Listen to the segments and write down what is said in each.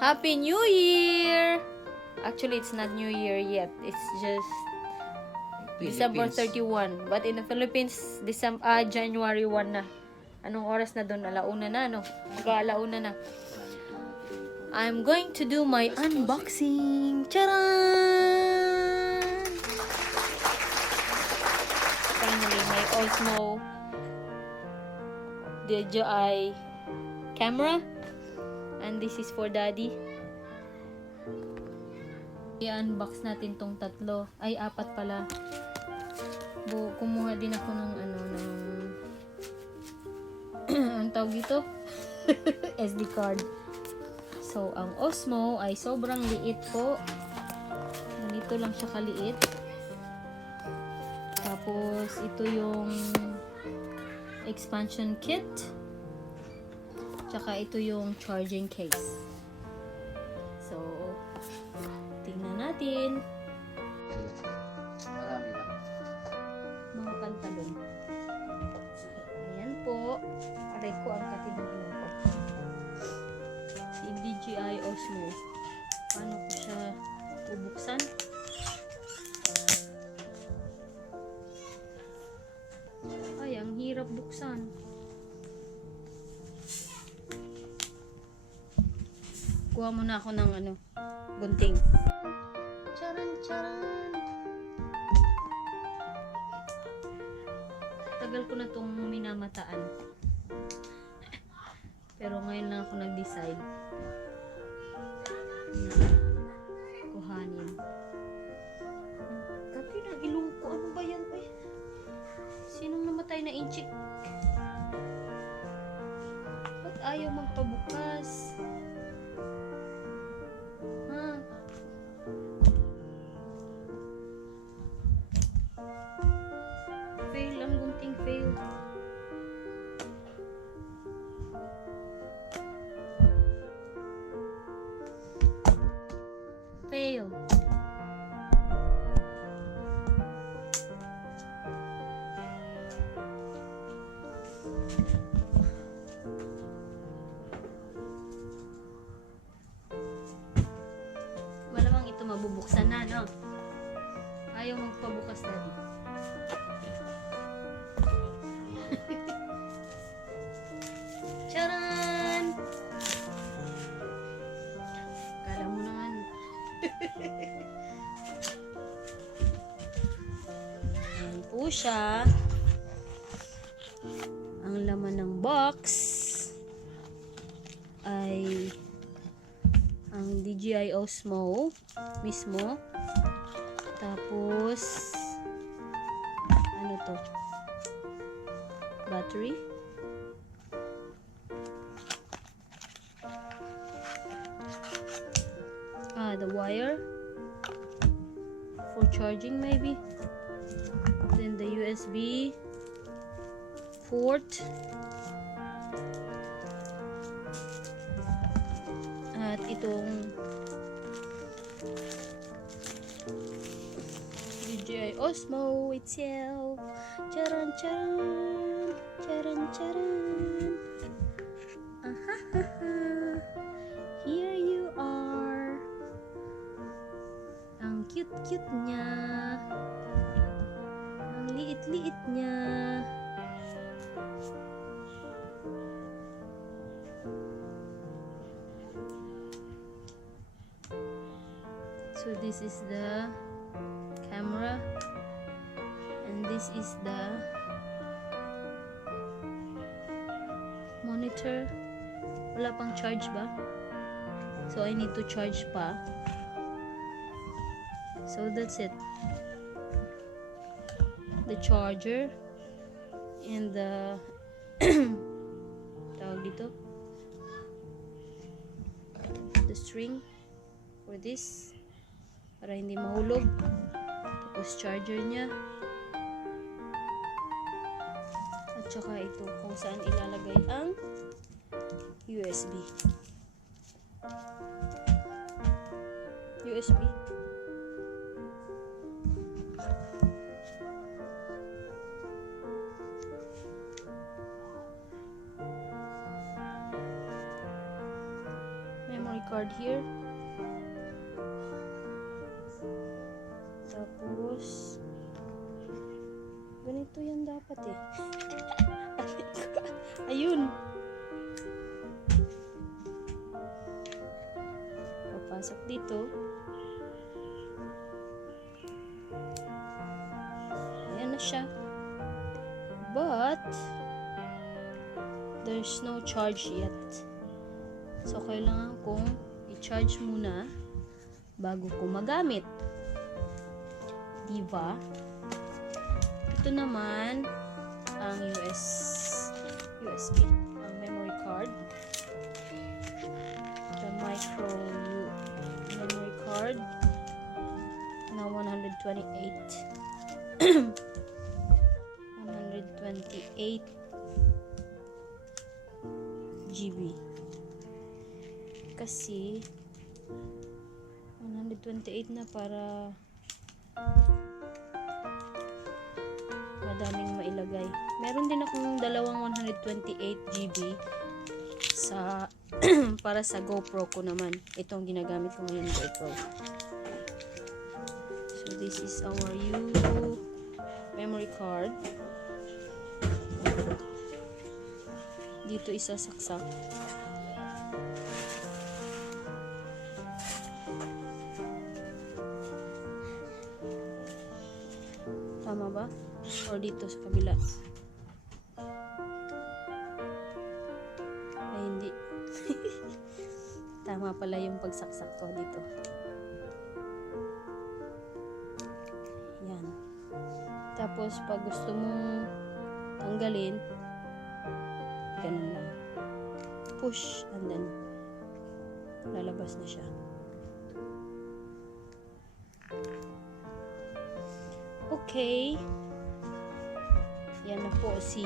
Happy New Year! Actually, it's not New Year yet. It's just December 31. But in the Philippines, January 1 na. Anong oras na doon? Alauna na, no? Mag-alauna na. I'm going to do my unboxing. Charan! Finally, my Osmo DJI camera. And this is for Daddy. I-unbox natin tong tatlo. Ay, 4 pala. Kumuha din ako ng ang tawag dito? SD card. So, ang Osmo ay sobrang liit po. Ganito lang siya kaliit. Tapos, ito yung expansion kit. Tsaka ito yung charging case. So, tingnan natin. Mga pantalon. Ayan po. Aray ko ang katid ng ino ko. Si DJI Osmo. Paano ko siya bubuksan? Ay, ang hirap buksan. Kuha muna ako ng gunting. Charan, charan. Tagal ko na itong minamataan. Pero ngayon lang ako nag-decide na kuhanin. Tapi na ilong ko. Ano ba yan? Ay, sinong namatay na inchik? Ba't ayaw magpabukas? Fail, ang gunting fail. Fail. Malamang ito mabubuksan na, no? Ayaw magpabukas na dito. Charan! Kala mo naman. Ayan po siya. Ang laman ng box ay ang DJI Osmo mismo. Tapos ano to? Battery. The wire for charging maybe. Then the USB port. At itong DJI Osmo itself. Charan charan, charan charan. Here you are. Ang cute-cute niya. Ang liit-liit niya. So this is the camera and this is the monitor. Wala pang charge ba? So I need to charge pa. So that's it. The charger and the tawag dito, the string for this para hindi mahulog. Tapos charger niya. At saka ito kung saan ilalagay ang USB. USB. Memory card. here. Tapos ganito yan dapat eh. Ayun. Papasok dito. Ayan na siya. But there's no charge yet. So kailangan kong i-charge muna bago ko magamit. Diba? Ito naman ang USB, ang memory card. The micro memory card na 128 128 GB. Kasi 128 na para madaming mailagay. Meron din akong dalawang 128 GB sa para sa GoPro ko naman. Itong ginagamit ko ngayon, GoPro. So this is our memory card. Dito isasaksak. Tama ba? Or dito sa kabila? Ay, hindi. Tama pala yung pagsaksak ko dito. Yan. Tapos, pag gusto mong tanggalin, ganun lang. Push, and then, lalabas na siya. Okay. Yan na po si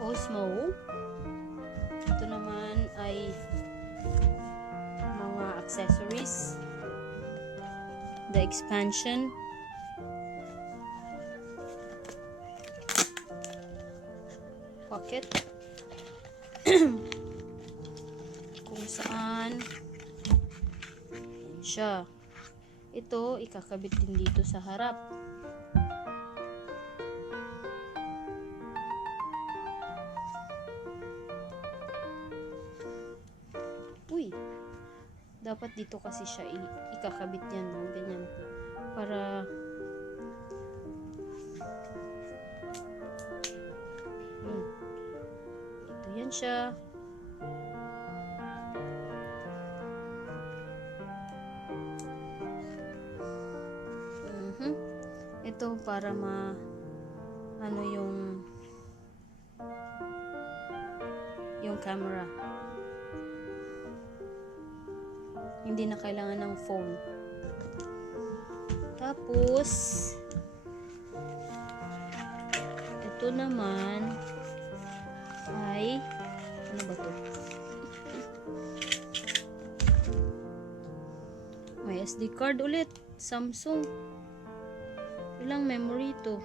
Osmo. Ito naman ay mga accessories. The expansion. Pocket. Kung saan yan siya. Ito, ikakabit din dito sa harap. Uy! Dapat dito kasi siya ikakabit yan, no? Ganyan. Para ito yan siya. Ito para ano yung camera. Hindi na kailangan ng phone. Tapos ito naman ay ano ba to? May SD card ulit. Samsung. Ilang memory ito?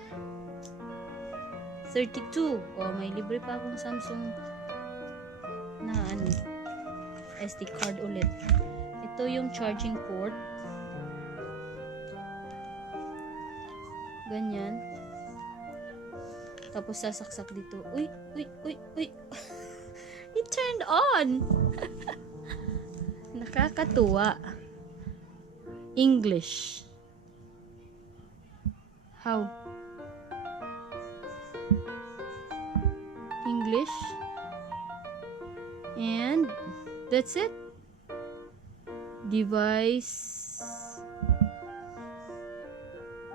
32. Oh, may libre pa akong Samsung na SD card ulit. Ito yung charging port. Ganyan. Tapos sasaksak dito. Uy, uy, uy, uy. It turned on. Nakakatuwa. English. How? English. And that's it. Device.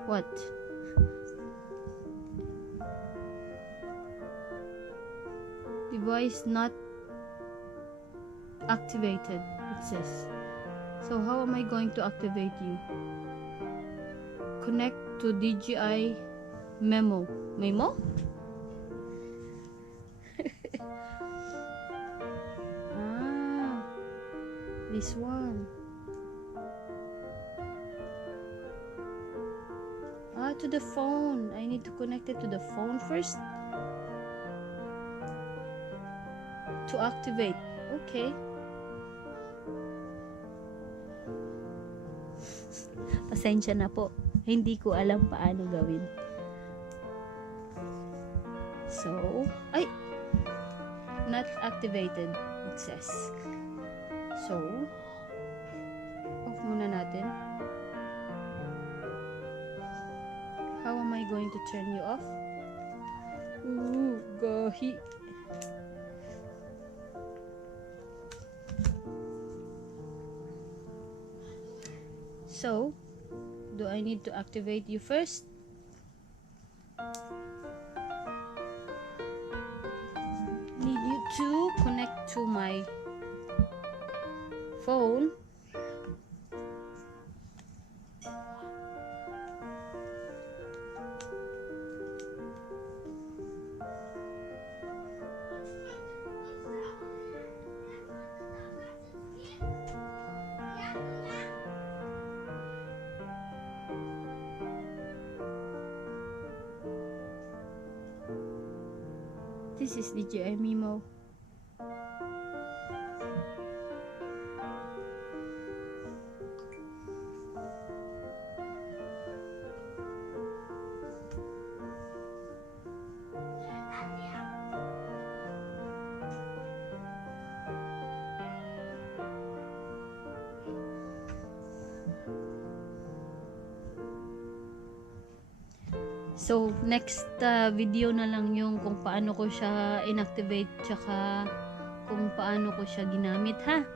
What? Device not activated, it says. So how am I going to activate you? Connect to DJI Memo. Memo? This one. To the phone. I need to connect it to the phone first to activate. Okay. Pasensya na po. Hindi ko alam paano gawin. So, ay! Not activated, it says. So, off muna natin. How am I going to turn you off? Ooh, gahi. So, do I need to activate you first? Need you to connect to my phone. This is Dji Osmo. So, next video na lang yung kung paano ko siya inactivate tsaka kung paano ko siya ginamit, ha?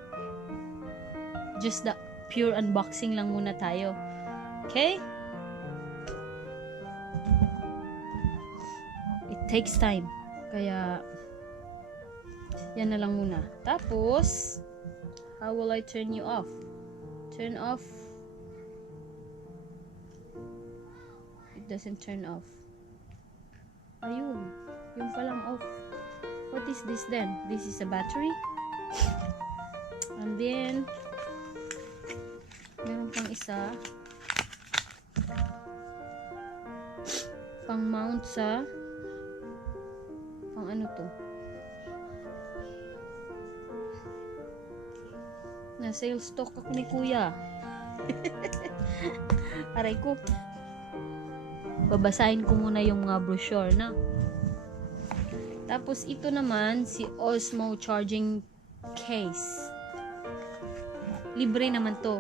Just the pure unboxing lang muna tayo. Okay? It takes time. Kaya, yan na lang muna. Tapos, how will I turn you off? Turn off. Doesn't turn off. Ayun. Yung palang off. What is this then? This is a battery. And then, meron pang isa. Pang mount sa pang ano to? Na sales stock ako ni kuya. Aray ko. Babasahin ko muna yung mga brochure na. Tapos ito naman si Osmo charging case. Libre naman to.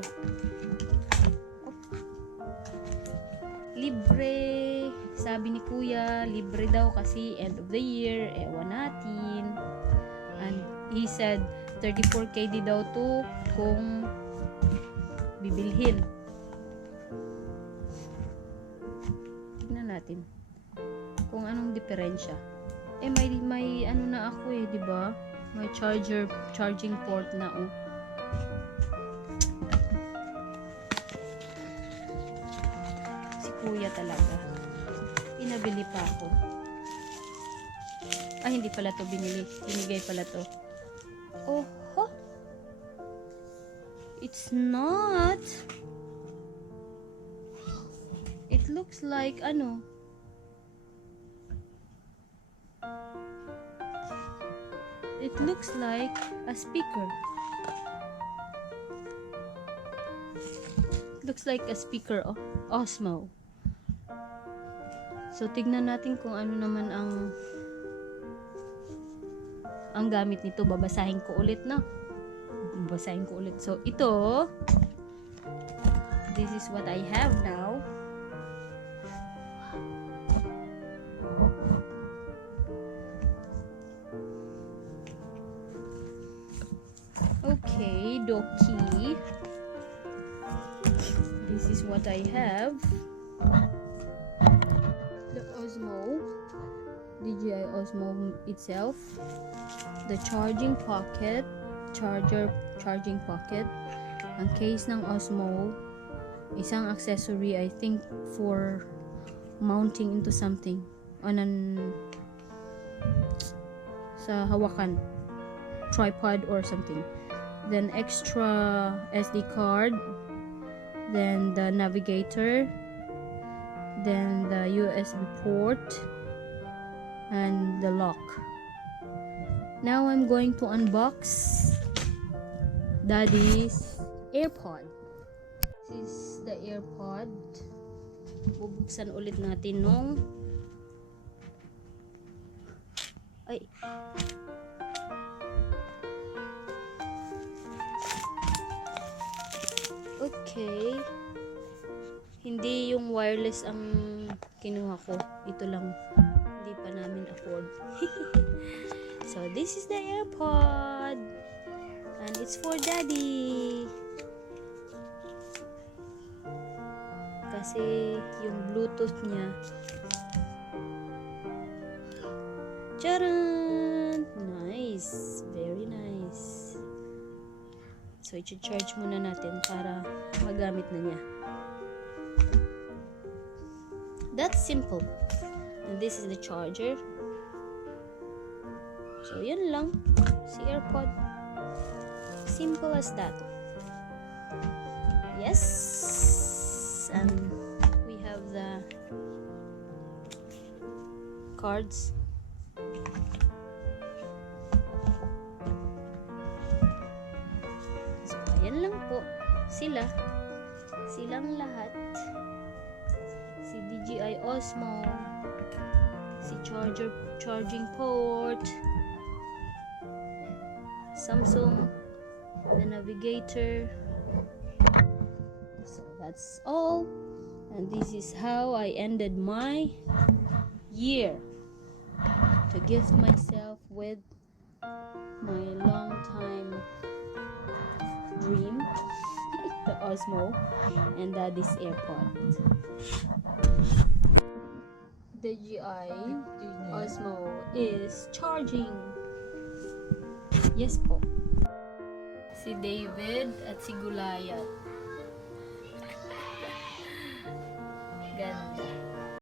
Libre. Sabi ni kuya, libre daw kasi end of the year. Ewan natin. And he said 34KD daw to kung bibilhin. Natin kung anong diferensya. May ano na ako di ba? May charging port na Si kuya talaga. Pinabili pa ako. Hindi pala to binili. Binigay pala to. Oh, huh? It's not. It looks like it looks like a speaker. Looks like a speaker Osmo. So tignan natin kung ano naman ang gamit nito. Babasahin ko ulit na. Babasahin ko ulit. So ito, this is what I have now. Okay, doki. This is what I have. The Osmo, Dji Osmo itself. The charging pocket, charging pocket. Ang case ng Osmo, isang accessory I think for mounting into something on sa hawakan, tripod or something. Then extra SD card, then the navigator, then the USB port, and the lock. Now I'm going to unbox Daddy's AirPod. This is the AirPod. Bubuksan ulit natin nung ay okay, hindi yung wireless ang kinuha ko, ito lang, hindi pa namin afford. So this is the AirPod and it's for daddy kasi yung Bluetooth niya, charan, nice, very nice. So, i-charge muna natin para magamit na niya. That's simple. And this is the charger. So, yan lang. Si AirPod. Simple as that. Yes. And we have the cards. Yan lang po. Silang lahat. Si Dji Osmo, si charging port, Samsung, the navigator. So that's all. And this is how I ended my year, to gift myself with my long time dream, the Osmo, and daddy's AirPod. The Dji Osmo is charging. Yes po. Si David at si Gulayat.